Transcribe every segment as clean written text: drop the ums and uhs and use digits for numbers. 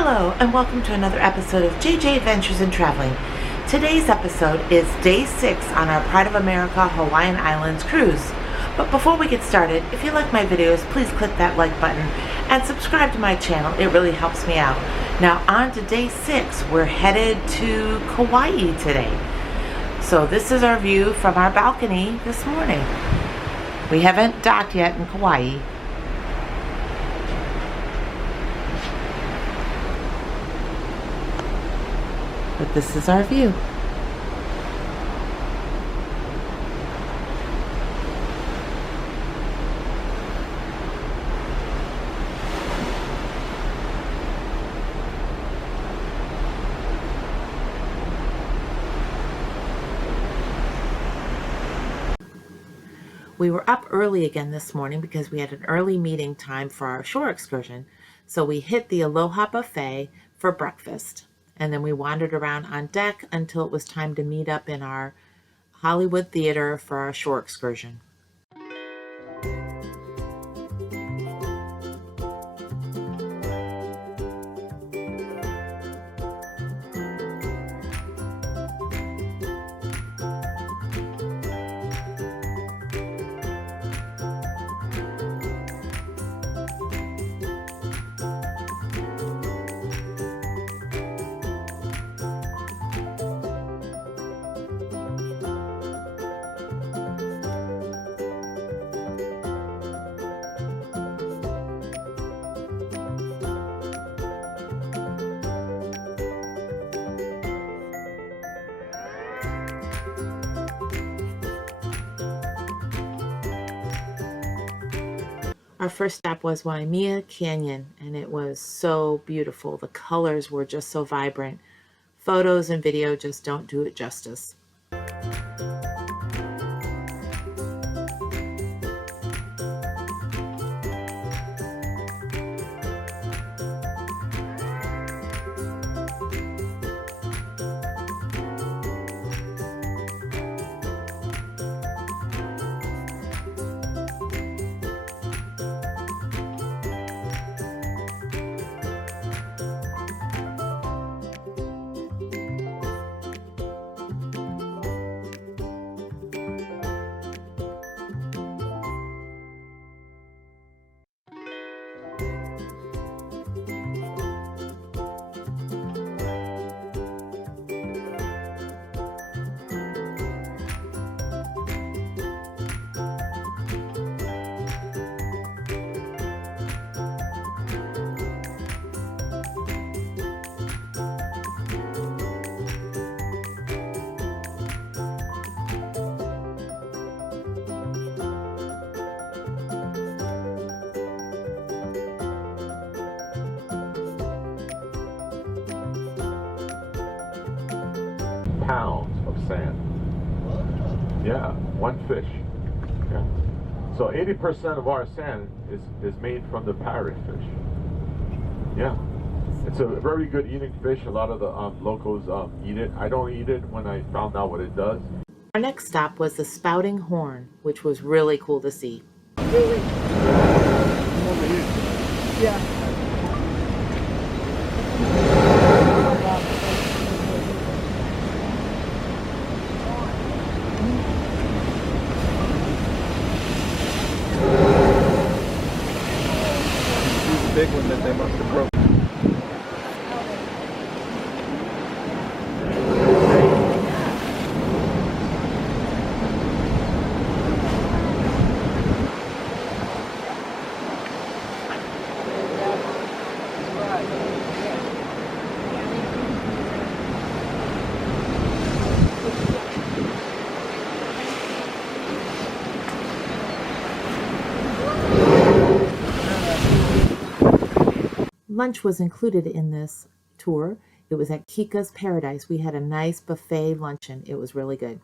Hello and welcome to another episode of JJ Adventures in Traveling. Today's episode is day 6 on our Pride of America Hawaiian Islands cruise. But before we get started, if you like my videos, please click that like button and subscribe to my channel. It really helps me out. Now on to day 6, we're headed to Kauai today. So this is our view from our balcony this morning. We haven't docked yet in Kauai. But this is our view. We were up early again this morning because we had an early meeting time for our shore excursion. So we hit the Aloha Buffet for breakfast. And then we wandered around on deck until it was time to meet up in our Hollywood Theater for our shore excursion. Our first stop was Waimea Canyon, and it was so beautiful. The colors were just so vibrant. Photos and video just don't do it justice. Pounds of sand. Yeah, one fish. Yeah. So 80% of our sand is made from the parrotfish. Yeah. It's a very good eating fish. A lot of the locals eat it. I don't eat it when I found out what it does. Our next stop was the Spouting Horn, which was really cool to see. Yeah. Big one that they must have broken. Lunch was included in this tour. It was at Keaka's Paradise. We had a nice buffet luncheon. It was really good.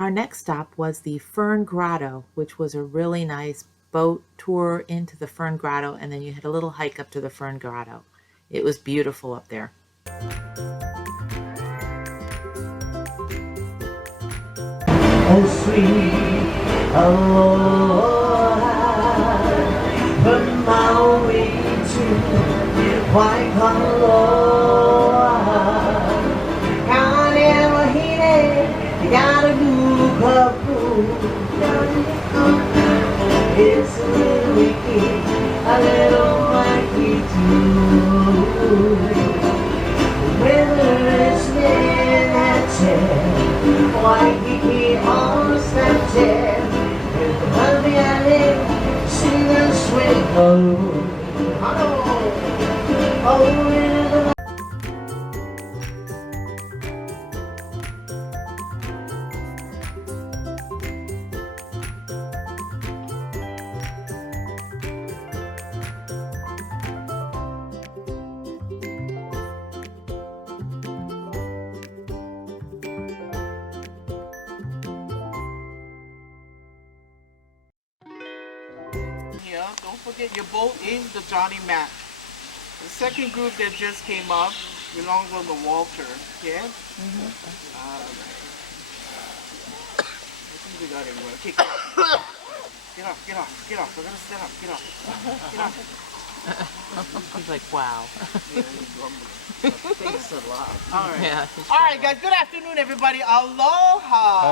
Our next stop was the Fern Grotto, which was a really nice boat tour into the Fern Grotto, and then you had a little hike up to the Fern Grotto. It was beautiful up there. Oh, sweet Aloha, from Maui to Waikoloa, Kanewahine, gotta do it's a little wiki, a little monkey too. The weather is Manhattan, Waikiki on Snapchat, with the honey I live, see the sweet boat. Oh, into the here. Don't forget your boat is the Johnny Mac. The second group that just came up belongs on the Walter. Yeah? Alright. I think we got everyone. Okay, get off. Get off. We're gonna stand up. Get off. He's like, wow. Yeah, he's grumbling. Thanks a lot. Alright. Yeah. Alright, guys. Good afternoon, everybody. Aloha.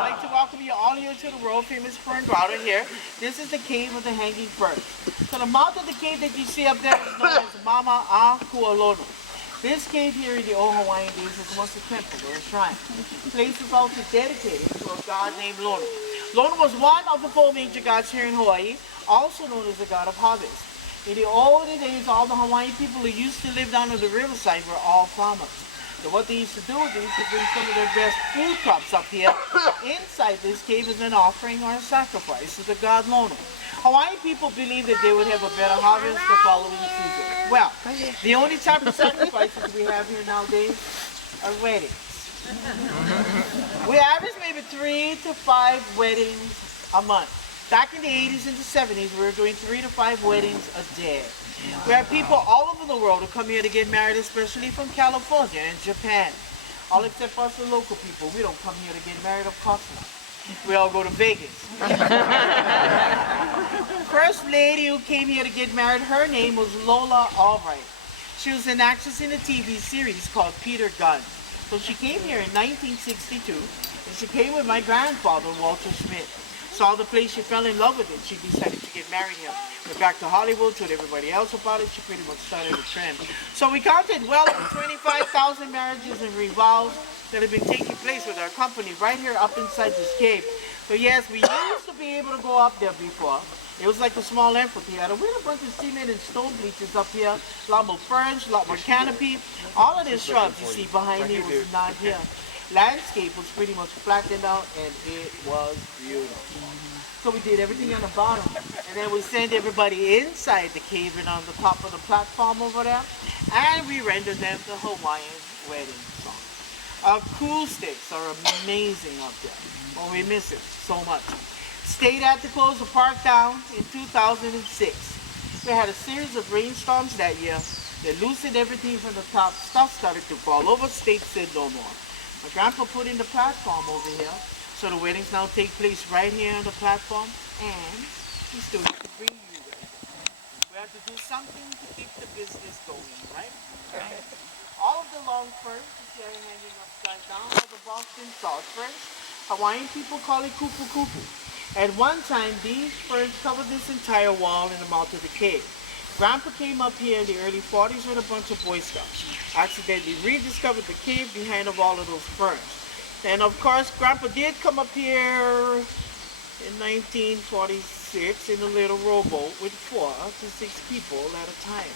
I'd like to welcome you all here to the world famous Fern Grotto here. This is the cave of the hanging ferns. So the mouth of the cave that you see up there is known as Mama Akualono. This cave here in the old Hawaiian days was once a temple or a shrine. The place was also dedicated to a god named Lono. Lono was one of the 4 major gods here in Hawaii, also known as the god of harvest. In the olden days, all the Hawaiian people who used to live down on the riverside were all farmers. So what they used to do is they used to bring some of their best food crops up here inside this cave as an offering or a sacrifice to the god Lono. Hawaiian people believed that they would have a better harvest the following season. Well, the only type of sacrifices we have here nowadays are weddings. We average maybe 3 to 5 weddings a month. Back in the 80s and the 70s, we were doing 3 to 5 weddings a day. We have people all over the world who come here to get married, especially from California and Japan. All except us, the local people. We don't come here to get married, of course not. We all go to Vegas. First lady who came here to get married, her name was Lola Albright. She was an actress in a TV series called Peter Gunn. So she came here in 1962, and she came with my grandfather, Walter Smith. Saw the place, she fell in love with it. She decided to get married here. Went back to Hollywood, told everybody else about it. She pretty much started a trend. So we counted well over 25,000 marriages and revolves that have been taking place with our company right here up inside this cave. So yes, we used to be able to go up there before. It was like a small amphitheater. We had a bunch of cement and stone bleachers up here. A lot more ferns, a lot more canopy. All of these shrubs you see behind me was not here. Landscape was pretty much flattened out and it was beautiful. So we did everything on the bottom and then we sent everybody inside the cave and on the top of the platform over there and we rendered them the Hawaiian wedding song. Acoustics are amazing up there. Well, we miss it so much. Stayed at to close the park down in 2006. We had a series of rainstorms that year that loosened everything from the top. Stuff started to fall over. State said no more. My grandpa put in the platform over here, so the weddings now take place right here on the platform, and we still need to bring you there. We have to do something to keep the business going, right? All of the long ferns you see are hanging upside down are the Boston salt ferns. Hawaiian people call it kupu kupu. At one time, these ferns covered this entire wall in the mouth of the cave. Grandpa came up here in the early 40s with a bunch of Boy Scouts. Accidentally rediscovered the cave behind of all of those ferns. And of course, Grandpa did come up here in 1946 in a little rowboat with 4 to 6 people at a time.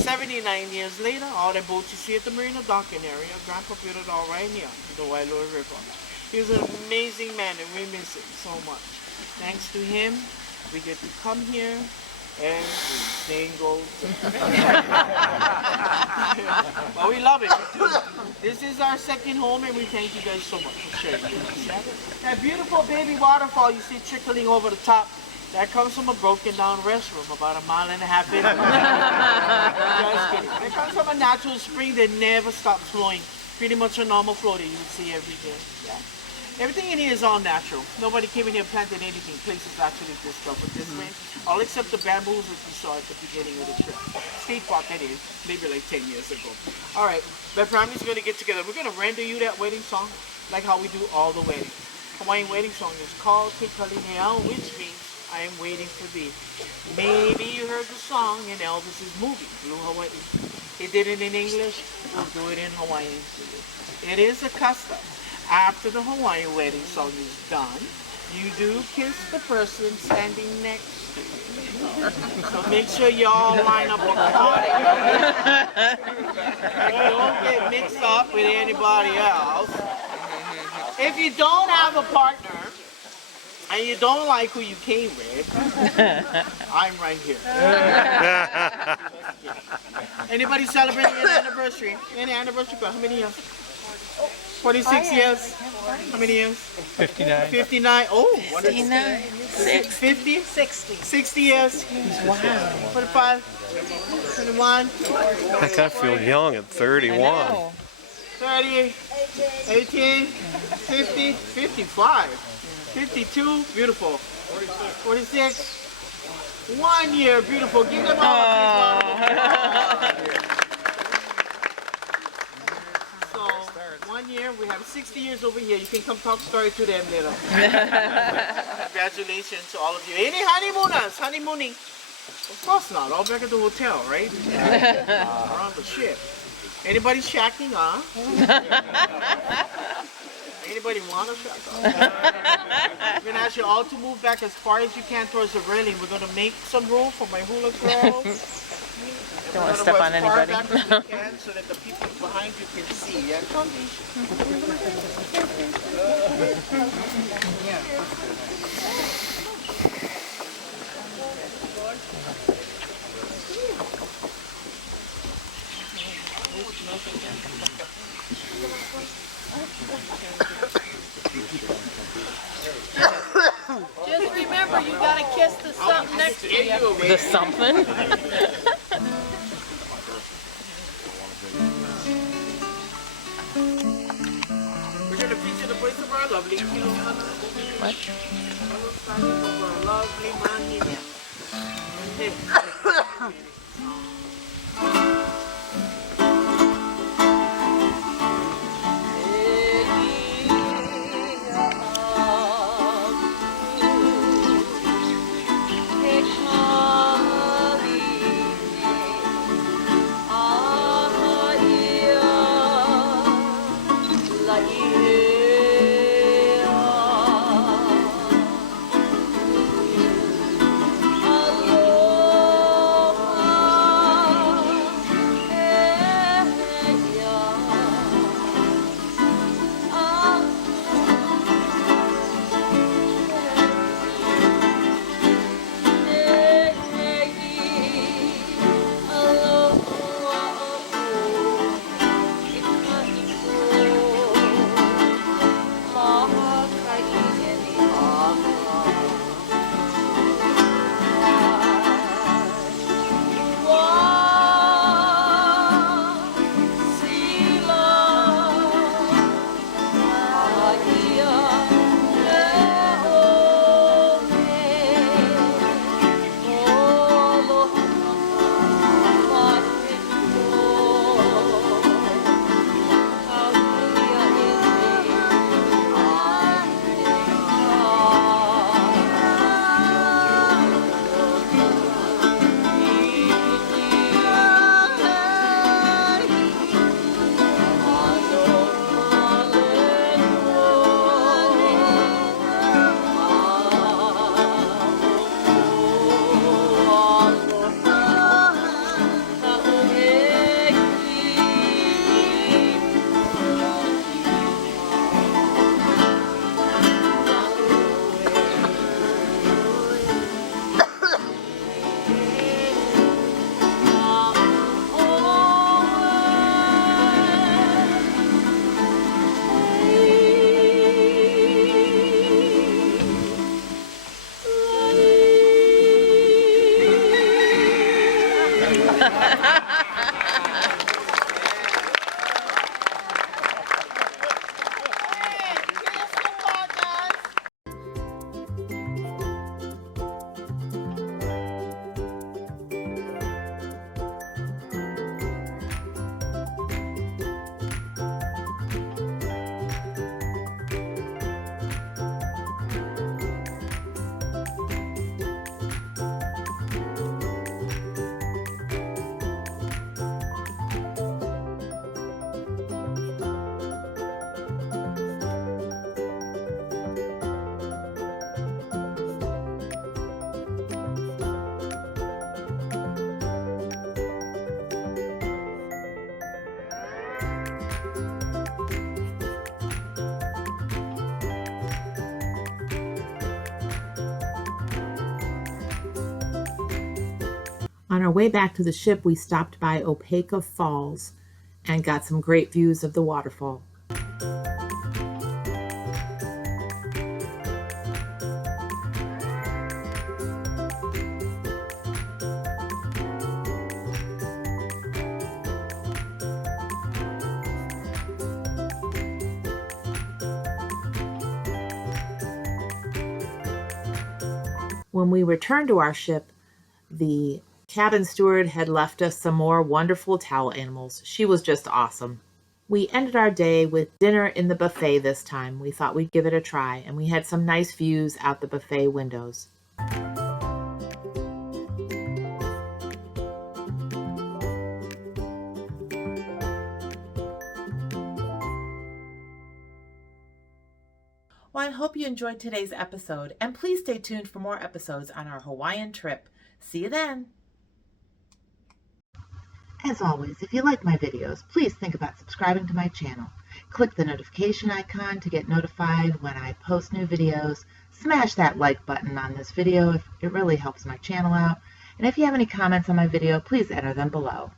79 years later, all the boats you see at the Marina docking area, Grandpa built it all right here in the Wailua River. He was an amazing man and we miss him so much. Thanks to him, we get to come here every single day. But we love it. This is our second home and we thank you guys so much for sharing it. That beautiful baby waterfall you see trickling over the top That comes from a broken down restroom about a mile and a half in. Just kidding. That comes from a natural spring that never stops flowing. Pretty much a normal flow that you would see every day. Yeah. Everything in here is all natural. Nobody came in here and planted anything. Places actually discovered this way. All except the bamboos that we saw at the beginning of the trip. State park that is, maybe like 10 years ago. Alright, the family's gonna get together. We're gonna render you that wedding song like how we do all the weddings. Hawaiian wedding song is called Ke Kalineau, which means I am waiting for thee. Maybe you heard the song in Elvis's movie, Blue Hawaii. He did it in English, I'll do it in Hawaiian for you. It is a custom. After the Hawaiian wedding song is done, you do kiss the person standing next to you. So make sure y'all line up accordingly. Don't get mixed up with anybody else. If you don't have a partner, and you don't like who you came with, I'm right here. Anybody celebrating an anniversary? Any anniversary? How many years? 46 years? How many years? 59. 59. Oh, what is 59. 50? 60 years? Wow. 45? 21? Heck, I feel young at 31. 30? 18? 50? 55? 52, beautiful. 46, 1 year, beautiful. Give them all a big round. So, 1 year, we have 60 years over here. You can come talk story to them later. Congratulations to all of you. Any honeymooners? Honeymooning? Of course not. All back at the hotel, right? Around the ship. Anybody shacking, huh? Anybody want to shack up? We're going to ask you all to move back as far as you can towards the railing. We're going to make some room for my hula girl. Don't want to step on anybody. Back as we can so that the people behind you can see. Yeah, come. Just remember, you gotta kiss the something next to you. The something? We're going to feature the voice of our lovely Hilo. What? Our lovely man. Aloha. On our way back to the ship, we stopped by Opaekaa Falls and got some great views of the waterfall. When we returned to our ship, the cabin steward had left us some more wonderful towel animals. She was just awesome. We ended our day with dinner in the buffet this time. We thought we'd give it a try, and we had some nice views out the buffet windows. Well, I hope you enjoyed today's episode, and please stay tuned for more episodes on our Hawaiian trip. See you then! As always, if you like my videos, please think about subscribing to my channel. Click the notification icon to get notified when I post new videos. Smash that like button on this video if it really helps my channel out. And if you have any comments on my video, please enter them below.